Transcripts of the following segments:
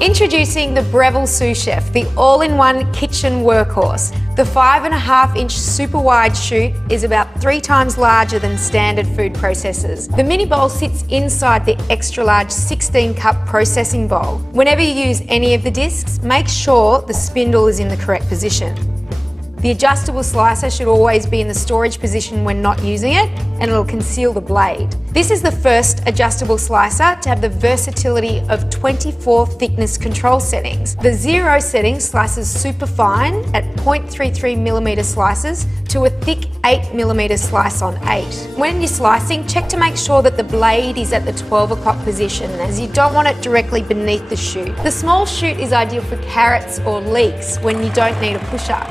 Introducing the Breville Sous Chef, the all-in-one kitchen workhorse. The 5.5-inch super wide chute is about 3 times larger than standard food processors. The mini bowl sits inside the extra large 16-cup processing bowl. Whenever you use any of the discs, make sure the spindle is in the correct position. The adjustable slicer should always be in the storage position when not using it, and it'll conceal the blade. This is the first adjustable slicer to have the versatility of 24 thickness control settings. The 0 setting slices super fine at 0.33mm slices to a thick 8mm slice on 8. When you're slicing, check to make sure that the blade is at the 12 o'clock position, as you don't want it directly beneath the chute. The small chute is ideal for carrots or leeks when you don't need a pusher.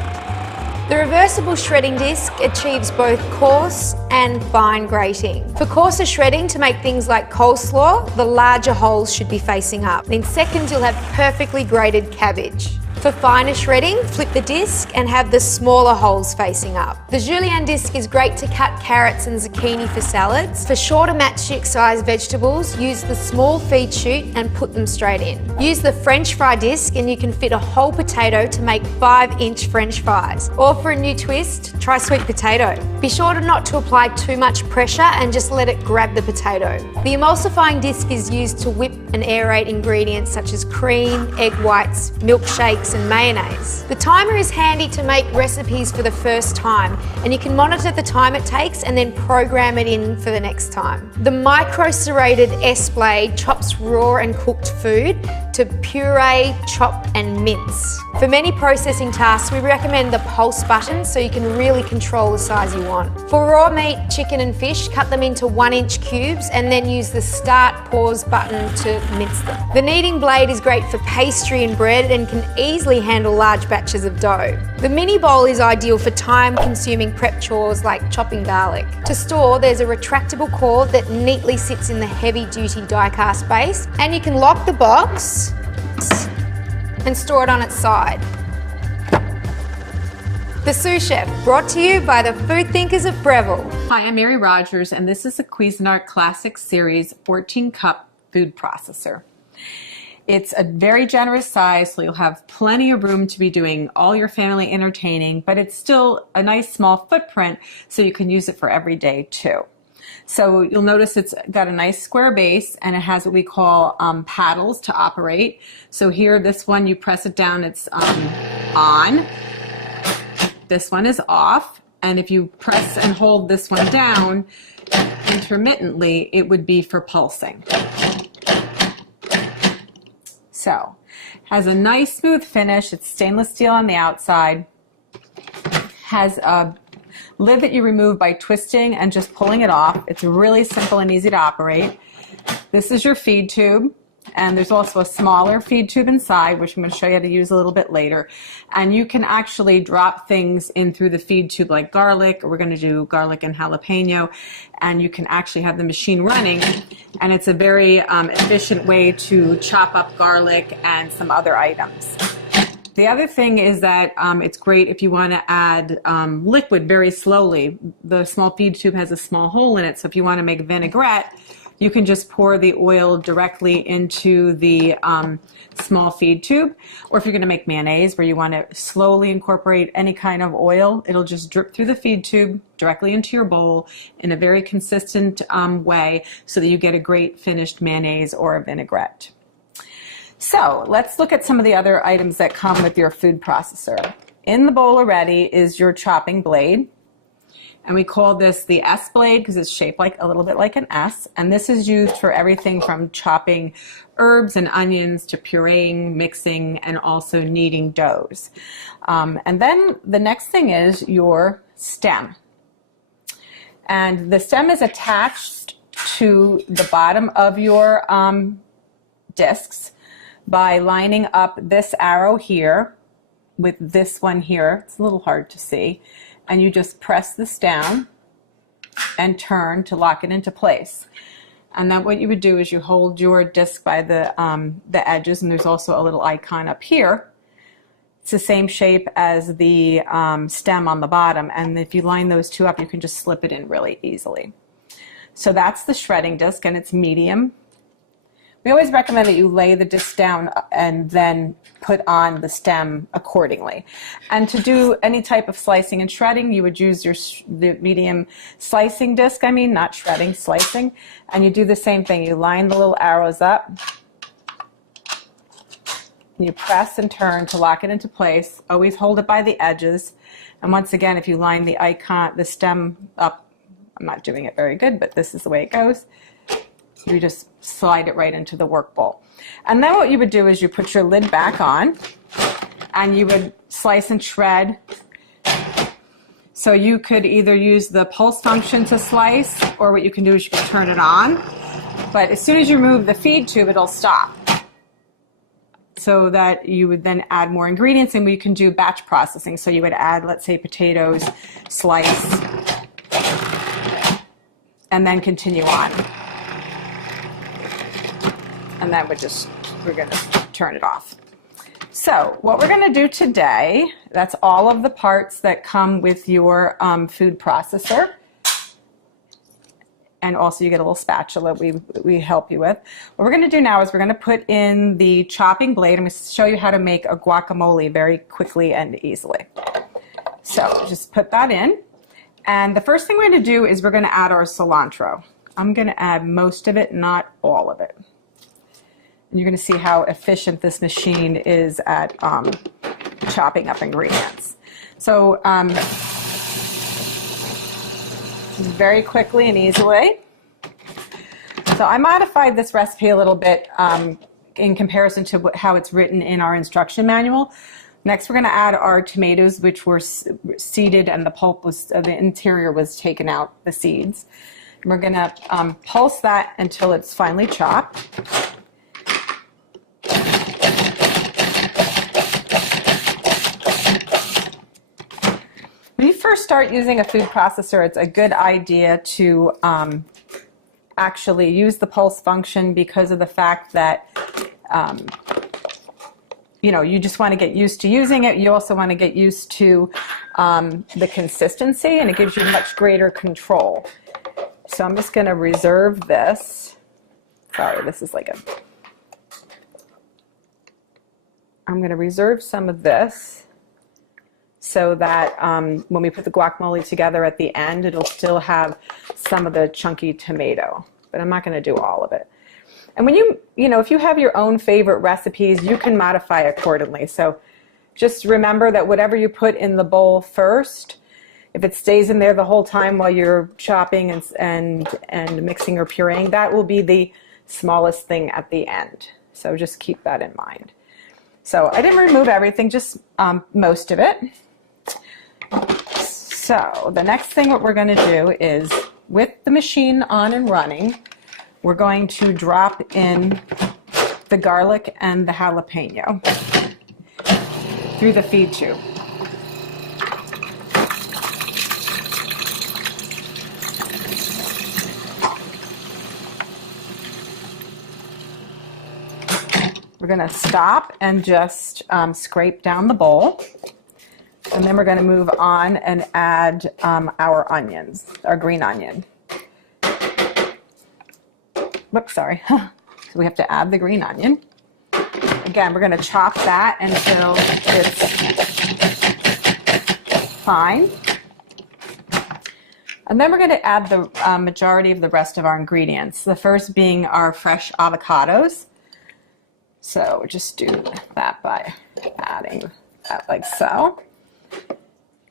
The reversible shredding disc achieves both coarse and fine grating. For coarser shredding, to make things like coleslaw, the larger holes should be facing up. In seconds, you'll have perfectly grated cabbage. For finer shredding, flip the disc and have the smaller holes facing up. The julienne disc is great to cut carrots and zucchini for salads. For shorter matchstick sized vegetables, use the small feed chute and put them straight in. Use the French fry disc and you can fit a whole potato to make 5-inch French fries. Or for a new twist, try sweet potato. Be sure not to apply too much pressure and just let it grab the potato. The emulsifying disc is used to whip and aerate ingredients such as cream, egg whites, milkshakes, and mayonnaise. The timer is handy to make recipes for the first time, and you can monitor the time it takes and then program it in for the next time. The micro-serrated S-blade chops raw and cooked food to puree, chop and mince. For many processing tasks, we recommend the pulse button so you can really control the size you want. For raw meat, chicken and fish, cut them into 1-inch cubes and then use the start pause button to mince them. The kneading blade is great for pastry and bread and can easily handle large batches of dough. The mini bowl is ideal for time-consuming prep chores like chopping garlic. To store, there's a retractable cord that neatly sits in the heavy-duty die-cast base, and you can lock the box and store it on its side. The Sous Chef, brought to you by the food thinkers of Breville. Hi, I'm Mary Rogers, and this is a Cuisinart Classic Series 14-cup food processor. It's a very generous size, so you'll have plenty of room to be doing all your family entertaining, but it's still a nice small footprint, so you can use it for every day too. So you'll notice it's got a nice square base, and it has what we call paddles to operate. So here, this one, you press it down, it's on. This one is off, and if you press and hold this one down intermittently, it would be for pulsing. So, has a nice smooth finish. It's stainless steel on the outside. Has a lid that you remove by twisting and just pulling it off. It's really simple and easy to operate. This is your feed tube, and there's also a smaller feed tube inside, which I'm going to show you how to use a little bit later. And you can actually drop things in through the feed tube like garlic, or we're going to do garlic and jalapeno, and you can actually have the machine running, and it's a very efficient way to chop up garlic and some other items. The other thing is that it's great if you want to add liquid very slowly. The small feed tube has a small hole in it, so if you want to make vinaigrette, you can just pour the oil directly into the small feed tube. Or if you're going to make mayonnaise where you want to slowly incorporate any kind of oil, it'll just drip through the feed tube directly into your bowl in a very consistent way so that you get a great finished mayonnaise or a vinaigrette. So let's look at some of the other items that come with your food processor. In the bowl already is your chopping blade. And we call this the S blade because it's shaped like a little bit like an S. And this is used for everything from chopping herbs and onions to pureeing, mixing, and also kneading doughs. And then the next thing is your stem. And the stem is attached to the bottom of your discs by lining up this arrow here with this one here. It's a little hard to see. And you just press this down and turn to lock it into place. And then what you would do is you hold your disc by the edges, and there's also a little icon up here. It's the same shape as the stem on the bottom, and if you line those two up, you can just slip it in really easily. So that's the shredding disc, and it's medium. We always recommend that you lay the disc down and then put on the stem accordingly. And to do any type of slicing and shredding, you would use the medium slicing disc, not shredding, slicing. And you do the same thing. You line the little arrows up. And you press and turn to lock it into place. Always hold it by the edges. And once again, if you line the stem up, I'm not doing it very good, but this is the way it goes. You just slide it right into the work bowl. And then what you would do is you put your lid back on and you would slice and shred. So you could either use the pulse function to slice, or what you can do is you can turn it on. But as soon as you remove the feed tube, it'll stop. So that you would then add more ingredients, and we can do batch processing. So you would add, let's say, potatoes, slice, and then continue on. And then we're going to turn it off. So what we're going to do today, that's all of the parts that come with your food processor. And also you get a little spatula we help you with. What we're going to do now is we're going to put in the chopping blade. I'm going to show you how to make a guacamole very quickly and easily. So just put that in. And the first thing we're going to do is we're going to add our cilantro. I'm going to add most of it, not all of it. And you're going to see how efficient this machine is at chopping up ingredients. So very quickly and easily. So I modified this recipe a little bit in comparison to how it's written in our instruction manual. Next, we're going to add our tomatoes, which were seeded, and the pulp was, the interior was taken out, the seeds. And we're going to pulse that until it's finely chopped. When you first start using a food processor, it's a good idea to actually use the pulse function, because of the fact that you just want to get used to using it. You also want to get used to the consistency, and it gives you much greater control. So I'm just going to reserve this. Sorry, this is like I'm going to reserve some of this, so that when we put the guacamole together at the end, it'll still have some of the chunky tomato. But I'm not going to do all of it. And when if you have your own favorite recipes, you can modify accordingly. So just remember that whatever you put in the bowl first, if it stays in there the whole time while you're chopping and mixing or pureeing, that will be the smallest thing at the end. So just keep that in mind. So I didn't remove everything, just most of it. So the next thing what we're going to do is, with the machine on and running, we're going to drop in the garlic and the jalapeno through the feed tube. We're going to stop and just scrape down the bowl. And then we're going to move on and add our onions, our green onion. Whoops, sorry. So we have to add the green onion. Again, we're going to chop that until it's fine. And then we're going to add the majority of the rest of our ingredients. The first being our fresh avocados. So just do that by adding that like so.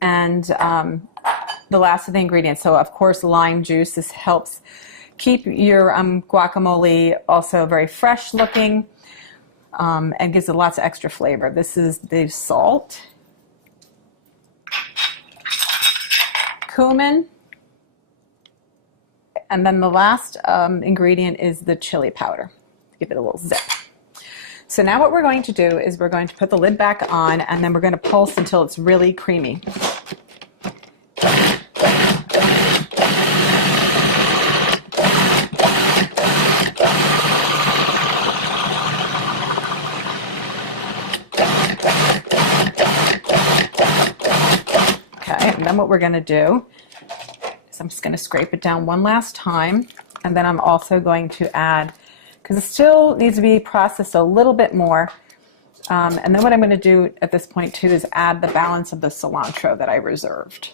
And the last of the ingredients, so of course lime juice. This helps keep your guacamole also very fresh looking and gives it lots of extra flavor. This is the salt, cumin, and then the last ingredient is the chili powder. Give it a little zip. So now what we're going to do is we're going to put the lid back on, and then we're going to pulse until it's really creamy. Okay, and then what we're going to do is I'm just going to scrape it down one last time, and then I'm also going to add, because it still needs to be processed a little bit more. And then what I'm going to do at this point too is add the balance of the cilantro that I reserved.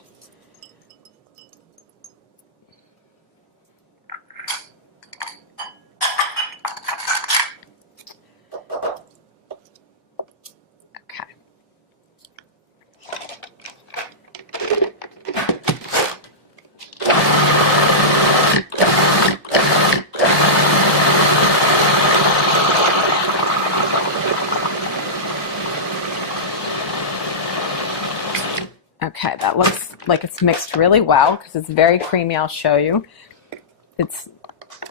Okay, that looks like it's mixed really well because it's very creamy. I'll show you. It's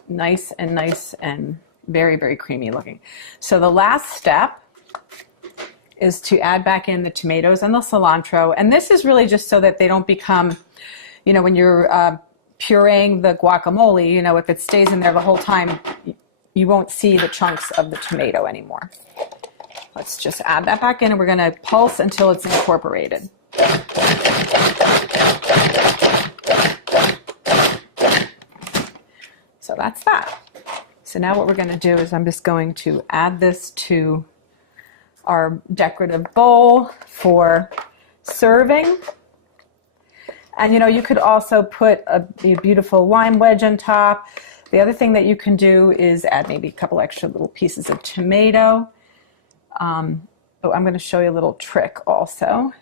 nice and very, very creamy looking. So the last step is to add back in the tomatoes and the cilantro. And this is really just so that they don't become, you know, when you're pureeing the guacamole, you know, if it stays in there the whole time, you won't see the chunks of the tomato anymore. Let's just add that back in and we're going to pulse until it's incorporated. So that's that. So now what we're going to do is I'm just going to add this to our decorative bowl for serving. And you know, you could also put a beautiful lime wedge on top. The other thing that you can do is add maybe a couple extra little pieces of tomato. I'm going to show you a little trick also.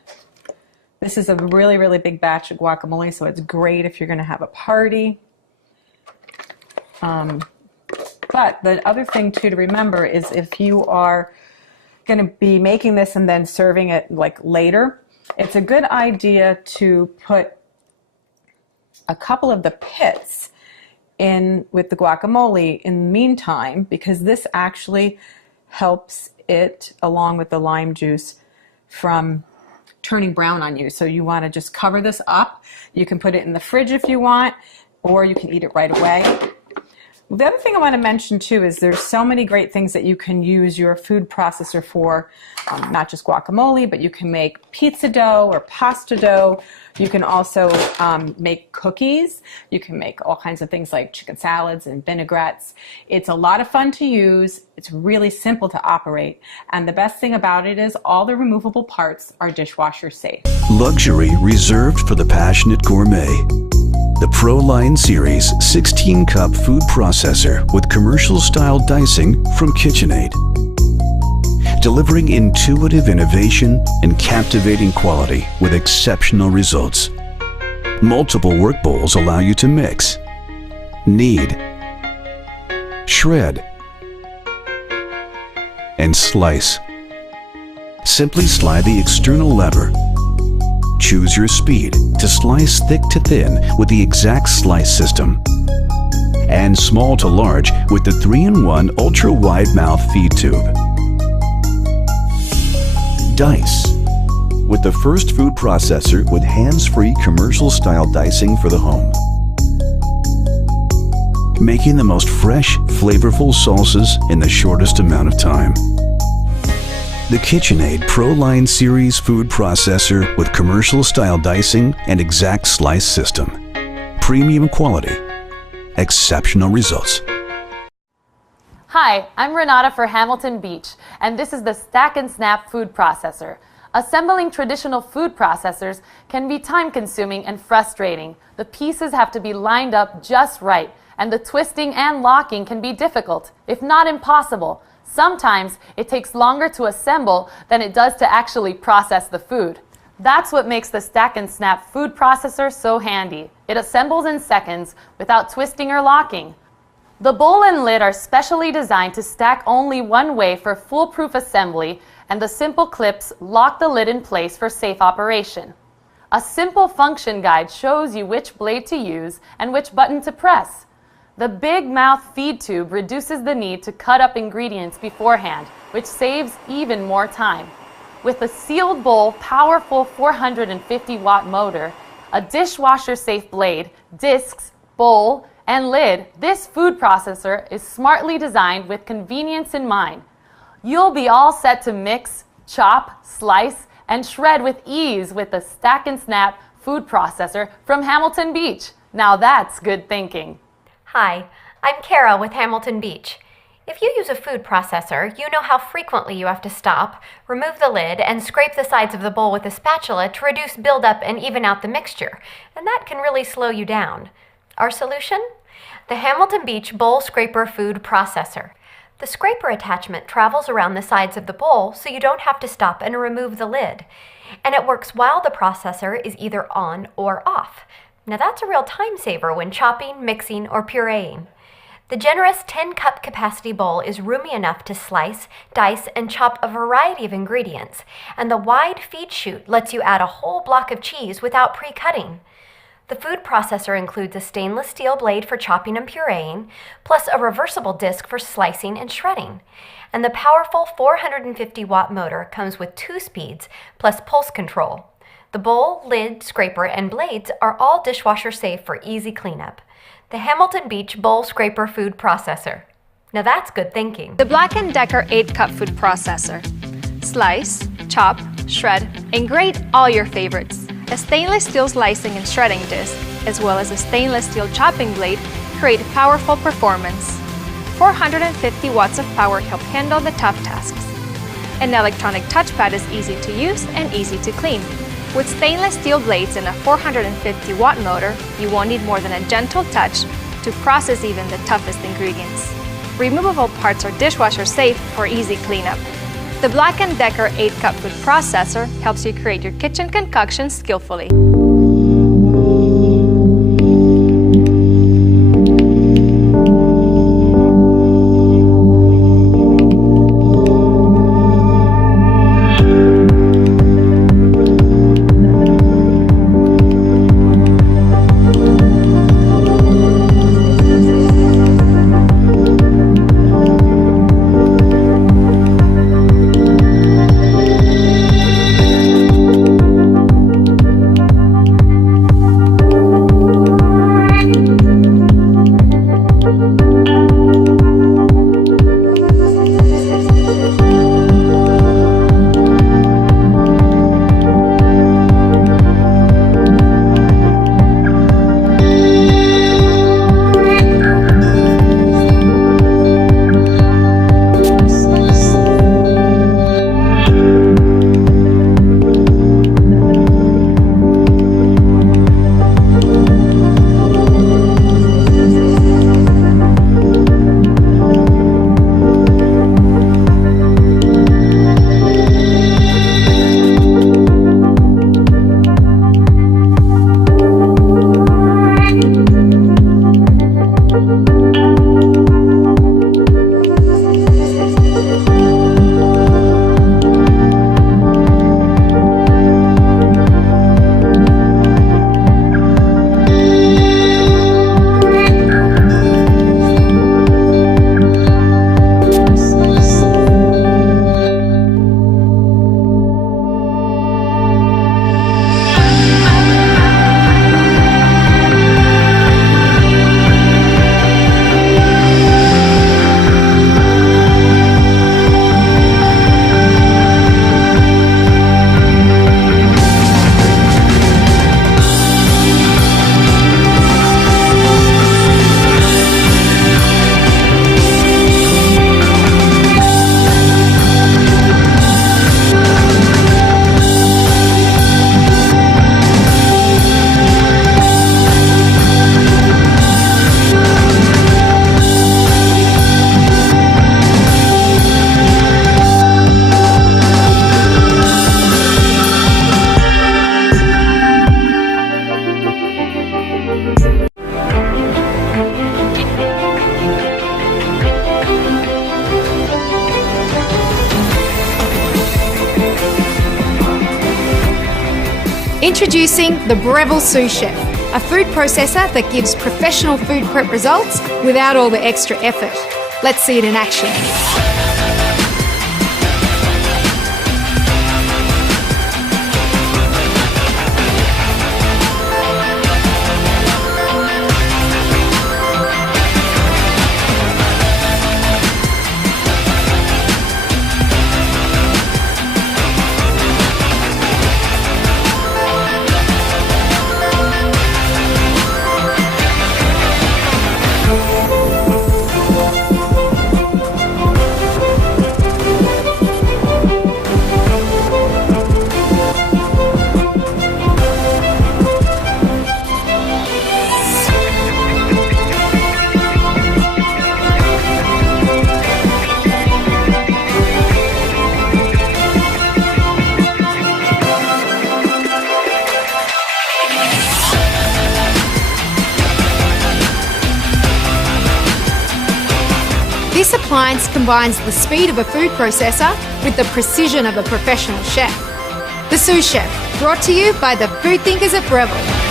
This is a really, really big batch of guacamole, so it's great if you're going to have a party. But the other thing too to remember is if you are going to be making this and then serving it like later, it's a good idea to put a couple of the pits in with the guacamole in the meantime, because this actually helps it, along with the lime juice, from turning brown on you. So you want to just cover this up. You can put it in the fridge if you want, or you can eat it right away. The other thing I want to mention too is there's so many great things that you can use your food processor for, not just guacamole, but you can make pizza dough or pasta dough. You can also make cookies. You can make all kinds of things like chicken salads and vinaigrettes. It's a lot of fun to use. It's really simple to operate. And the best thing about it is all the removable parts are dishwasher safe. Luxury reserved for the passionate gourmet. The Pro Line Series 16-cup food processor with commercial-style dicing from KitchenAid. Delivering intuitive innovation and captivating quality with exceptional results. Multiple work bowls allow you to mix, knead, shred, and slice. Simply slide the external lever. Choose your speed to slice thick to thin with the exact slice system, and small to large with the 3-in-1 ultra-wide mouth feed tube. Dice with the first food processor with hands-free commercial-style dicing for the home, making the most fresh, flavorful salsas in the shortest amount of time. The KitchenAid Pro Line Series food processor with commercial-style dicing and exact slice system. Premium quality, exceptional results. Hi, I'm Renata for Hamilton Beach, and this is the Stack and Snap food processor. Assembling traditional food processors can be time-consuming and frustrating. The pieces have to be lined up just right, and the twisting and locking can be difficult, if not impossible. Sometimes it takes longer to assemble than it does to actually process the food. That's what makes the Stack and Snap food processor so handy. It assembles in seconds without twisting or locking. The bowl and lid are specially designed to stack only one way for foolproof assembly, and the simple clips lock the lid in place for safe operation. A simple function guide shows you which blade to use and which button to press. The big mouth feed tube reduces the need to cut up ingredients beforehand, which saves even more time. With a sealed bowl, powerful 450-watt motor, a dishwasher-safe blade, discs, bowl, and lid, this food processor is smartly designed with convenience in mind. You'll be all set to mix, chop, slice, and shred with ease with the Stack and Snap food processor from Hamilton Beach. Now that's good thinking. Hi, I'm Kara with Hamilton Beach. If you use a food processor, you know how frequently you have to stop, remove the lid, and scrape the sides of the bowl with a spatula to reduce buildup and even out the mixture, and that can really slow you down. Our solution? The Hamilton Beach Bowl Scraper Food Processor. The scraper attachment travels around the sides of the bowl so you don't have to stop and remove the lid, and it works while the processor is either on or off. Now that's a real time saver when chopping, mixing, or pureeing. The generous 10-cup capacity bowl is roomy enough to slice, dice, and chop a variety of ingredients, and the wide feed chute lets you add a whole block of cheese without pre-cutting. The food processor includes a stainless steel blade for chopping and pureeing, plus a reversible disc for slicing and shredding. And the powerful 450-watt motor comes with 2 speeds, plus pulse control. The bowl, lid, scraper, and blades are all dishwasher safe for easy cleanup. The Hamilton Beach Bowl Scraper Food Processor. Now that's good thinking. The Black & Decker 8-cup food processor. Slice, chop, shred, and grate all your favorites. A stainless steel slicing and shredding disc, as well as a stainless steel chopping blade, create powerful performance. 450 watts of power help handle the tough tasks. An electronic touchpad is easy to use and easy to clean. With stainless steel blades and a 450-watt motor, you won't need more than a gentle touch to process even the toughest ingredients. Removable parts are dishwasher safe for easy cleanup. The Black & Decker 8-cup food processor helps you create your kitchen concoctions skillfully. Introducing the Breville Sous Chef, a food processor that gives professional food prep results without all the extra effort. Let's see it in action. appliance combines the speed of a food processor with the precision of a professional chef. The Sous Chef, brought to you by the food thinkers at Breville.